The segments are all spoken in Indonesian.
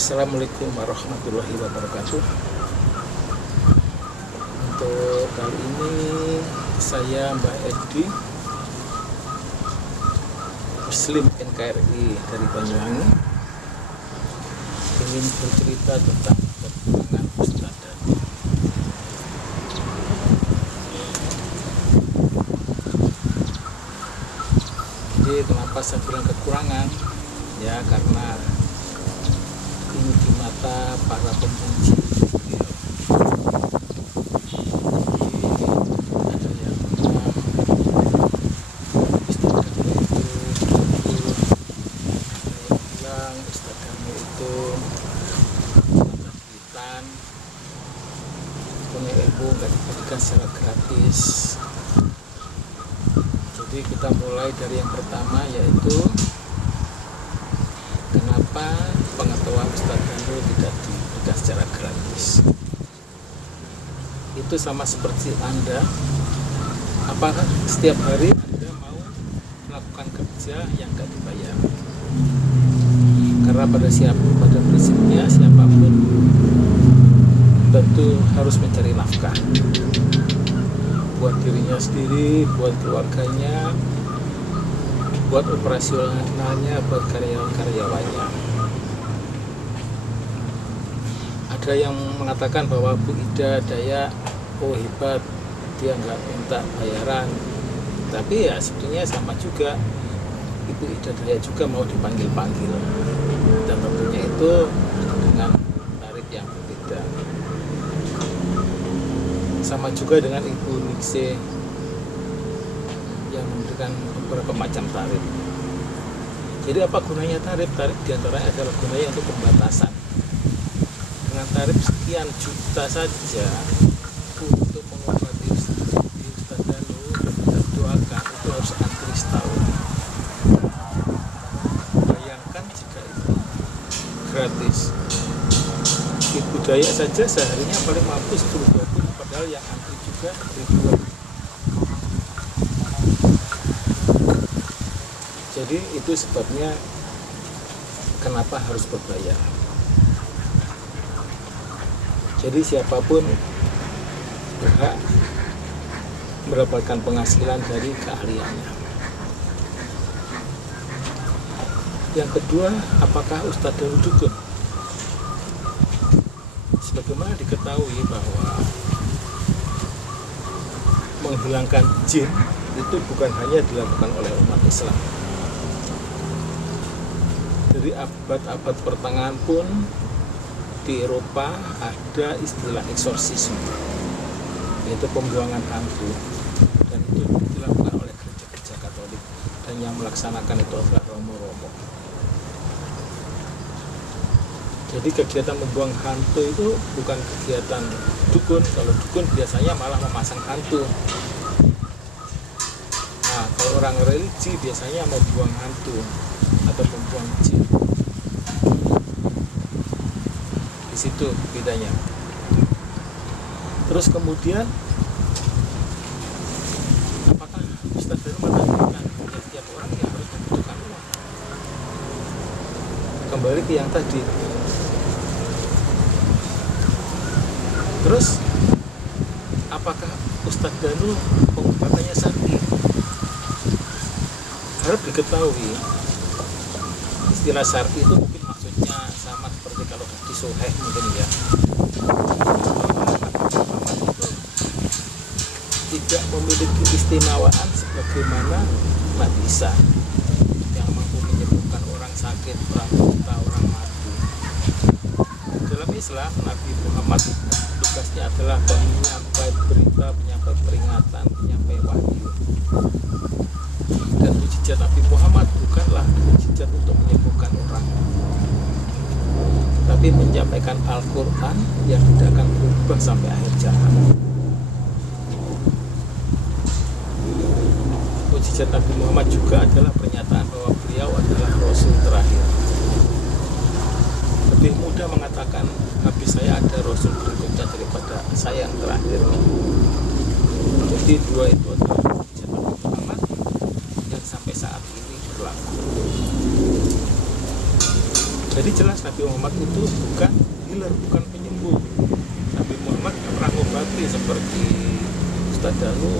Assalamualaikum warahmatullahi wabarakatuh. Untuk kali ini saya Mbak Edi, Muslim NKRI dari Banyuwangi, ingin bercerita tentang perkembangan Ustadz Danu. Jadi kenapa saya bilang kekurangan? Ya karena ini di mata para pembenci beliau. Jadi ada yang bilang Ustadz Danu itu dulu, ada yang bilang Ustadz Danu itu hitam, punya ilmu nggak diberikan secara gratis. Jadi kita mulai dari yang pertama, yaitu kenapa pengetahuan Ustadz Danu tidak diberikan secara gratis. Itu sama seperti Anda, apakah setiap hari Anda mau melakukan kerja yang tidak dibayar? Karena pada prinsipnya siapapun tentu harus mencari nafkah buat dirinya sendiri, buat keluarganya, buat operasionalnya, buat karyawan-karyawannya. Ada yang mengatakan bahwa Bu Ida Dayak, oh hebat, dia nggak minta bayaran. Tapi ya sebetulnya sama juga, Ibu Ida Dayak juga mau dipanggil-panggil, dan tentunya itu dengan tarif yang berbeda. Sama juga dengan Ibu Ningsih yang memberikan beberapa macam tarif. Jadi apa gunanya tarif? Tarif diantaranya adalah gunanya untuk pembatasan. Dengan tarif sekian juta saja untuk mengobati Ustadz Danu, kita doakan itu harus antri setahun. Bayangkan jika itu gratis. Ibu Dayak saja seharinya paling mampu 10-20, padahal yang antri juga ribuan. Jadi itu sebabnya kenapa harus berbayar. Jadi siapapun berhak mendapatkan penghasilan dari keahliannya. Yang kedua, apakah Ustadz Danu dukun? Sebagaimana diketahui bahwa menghilangkan jin itu bukan hanya dilakukan oleh umat Islam. Dari abad-abad pertengahan pun di Eropa ada istilah eksorsisme, yaitu pembuangan hantu, dan itu dilakukan oleh gereja-gereja Katolik, dan yang melaksanakan itu adalah romo-romo. Jadi kegiatan membuang hantu itu bukan kegiatan dukun. Kalau dukun biasanya malah memasang hantu. Nah, kalau orang religi biasanya membuang hantu atau membuang jin. Di situ bedanya. Terus kemudian, apakah Ustadz Danu mengatakan ya setiap orang yang harus membutuhkan uang? Kembali ke yang tadi. Terus, apakah Ustadz Danu pengobatannya sakti? Harap diketahui, istilah syar'i itu mungkin maksudnya sama seperti kalau hadis sahih mungkin ya. Itu tidak memiliki keistimewaan sebagaimana Nabi Isa yang mampu menyembuhkan orang sakit, orang buta, orang mati. Dalam Islam, Nabi Muhammad tugasnya adalah penyampai berita, penyampai peringatan, penyampai wahyu. Dan mukjizat Nabi Muhammad bukanlah mukjizat untuk menyembuhkan orang, tapi menyampaikan Al-Quran yang tidak akan berubah sampai akhir zaman. Mukjizat Nabi Muhammad juga adalah pernyataan bahwa beliau adalah Rasul terakhir. Lebih mudah mengatakan habis saya ada Rasul berikutnya daripada saya yang terakhir. Jadi dua itu adalah mukjizat Nabi Muhammad yang sampai saat ini berlaku. Jadi jelas Nabi Muhammad itu bukan healer, bukan penyembuh. Nabi Muhammad tidak pernah mengobati seperti Ustadz Danu,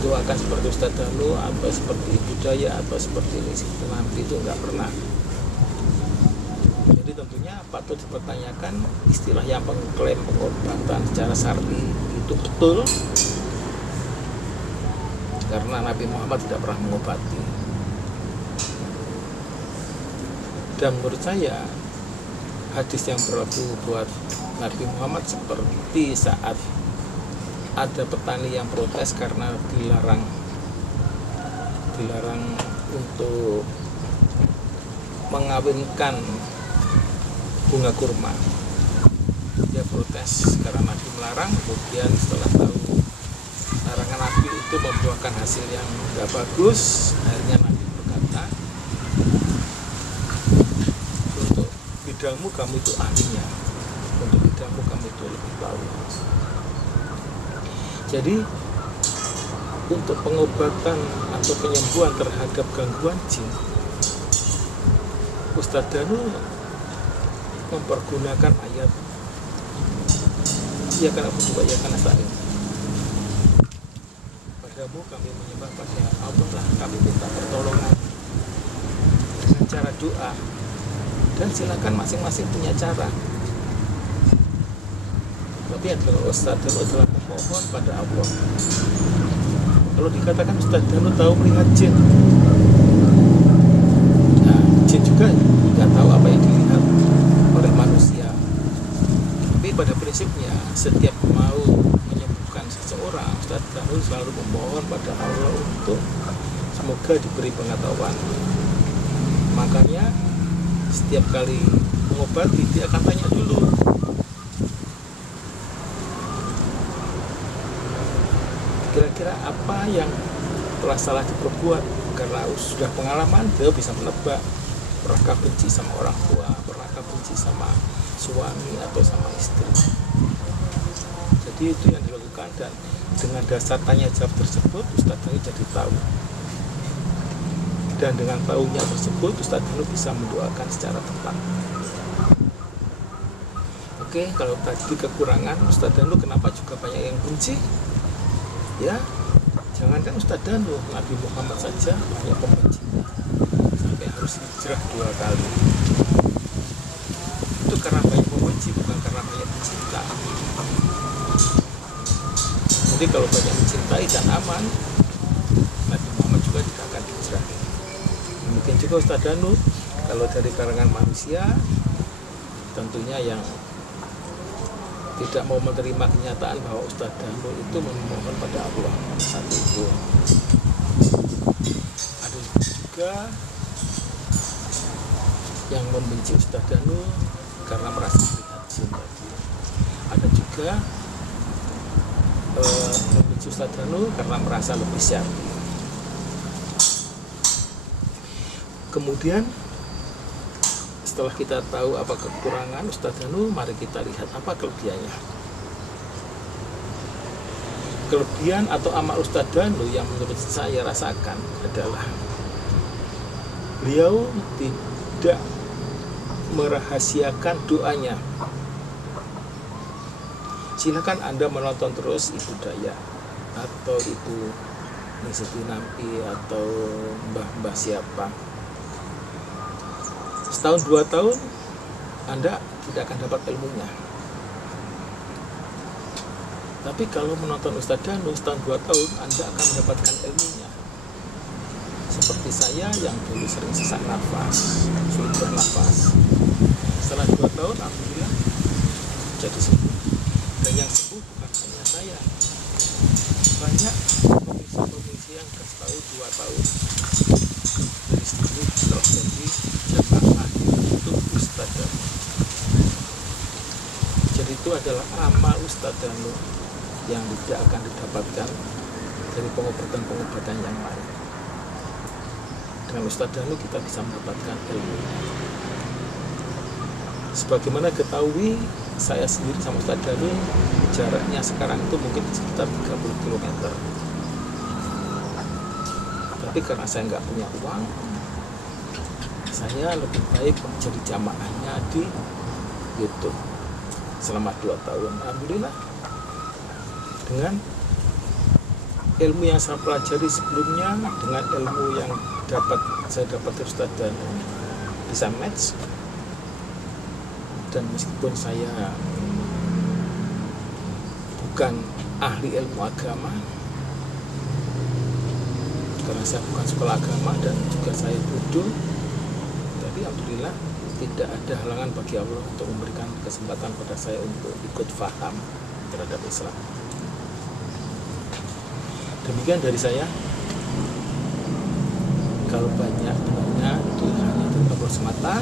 doakan seperti Ustadz Danu, atau seperti Ibu Daya, atau seperti Siti Nampi, itu nggak pernah. Jadi tentunya patut dipertanyakan istilah yang mengklaim pengobatan secara syar'i itu betul, karena Nabi Muhammad tidak pernah mengobati. Dan menurut saya hadis yang berlaku buat Nabi Muhammad seperti saat ada petani yang protes karena dilarang untuk mengawinkan bunga kurma. Dia protes karena Nabi melarang, kemudian setelah tahu larangan Nabi itu membuahkan hasil yang tidak bagus, akhirnya Nabi berkata, untuk bidangmu kamu itu ahlinya, untuk bidangmu kamu itu lebih tahu. Jadi untuk pengobatan atau penyembuhan terhadap gangguan jin, Ustadz Danu mempergunakan ayat ya karena berdoa ya karena sa'in. Padamu kami menyembah, pada Allah lah kami minta pertolongan dengan cara doa. Dan silakan masing-masing punya cara. Tapi adalah Ustadz Danu adalah memohon pada Allah. Kalau dikatakan Ustadz Danu tahu melihat jin, nah jin juga nggak tahu apa yang dilihat oleh manusia. Tapi pada prinsipnya setiap mau menyembuhkan seseorang, Ustadz Danu selalu memohon pada Allah untuk semoga diberi pengetahuan. Makanya setiap kali mengobati dia akan tanya dulu, kira-kira apa yang telah salah diperbuat. Karena sudah pengalaman, dia bisa menebak. Pernahkah benci sama orang tua, pernahkah benci sama suami atau sama istri. Jadi itu yang dilakukan, dan dengan dasar tanya jawab tersebut Ustadz Danu jadi tahu. Dan dengan tahunya tersebut Ustadz Danu bisa mendoakan secara tepat. Oke, kalau tadi kekurangan Ustadz Danu kenapa juga banyak yang benci? Ya, jangankan Ustadz Danu, Nabi Muhammad saja banyak pembencinya, sampai harus hijrah 2 kali. Itu karena banyak pembenci, bukan karena banyak pencinta. Jadi kalau banyak mencintai dan aman, Nabi Muhammad juga tidak akan hijrah. Mungkin juga Ustadz Danu, kalau dari kalangan manusia, tentunya yang tidak mau menerima kenyataan bahwa Ustadz Danu itu memohon pada Allah saat itu. Ada juga yang membenci Ustadz Danu karena merasa melihat jin tadi. Ada juga membenci Ustadz Danu karena merasa lebih syar'i. Kemudian setelah kita tahu apa kekurangan Ustadz Danu, mari kita lihat apa kelebihannya. Kelebihan atau amal Ustadz Danu yang menurut saya rasakan adalah beliau tidak merahasiakan doanya. Silakan Anda menonton terus Ibu Daya atau Ibu Siti Nampi atau mbah-mbah siapa. Setahun 2 tahun Anda tidak akan dapat ilmunya. Tapi kalau menonton Ustadz Danu setahun 2 tahun Anda akan mendapatkan ilmunya. Seperti saya yang dulu sering sesak nafas, sulit bernafas. Setelah 2 tahun alhamdulillah jadi sembuh. Dan yang sembuh bukan hanya saya, banyak pemirsa-pemirsa yang kasih tahu 2 tahun dari situ telah jadi jamaah untuk Ustadz Danu. Jadi itu adalah amal Ustadz Danu yang tidak akan didapatkan dari pengobatan-pengobatan yang lain. Dengan Ustadz Danu kita bisa mendapatkan ilmu. Sebagaimana ketahui, saya sendiri sama Ustadz Danu jaraknya sekarang itu mungkin sekitar 30 km. Tapi karena saya nggak punya uang, saya lebih baik menjadi jamaahnya di YouTube selama 2 tahun. Alhamdulillah, dengan ilmu yang saya pelajari sebelumnya, dengan ilmu yang saya dapat dari Ustaz Danu, bisa match. Dan meskipun saya bukan ahli ilmu agama, karena saya bukan sekolah agama dan juga saya bodoh, tapi alhamdulillah tidak ada halangan bagi Allah untuk memberikan kesempatan pada saya untuk ikut faham terhadap Islam. Demikian dari saya. Kalau banyak itu hanya dari Allah semata.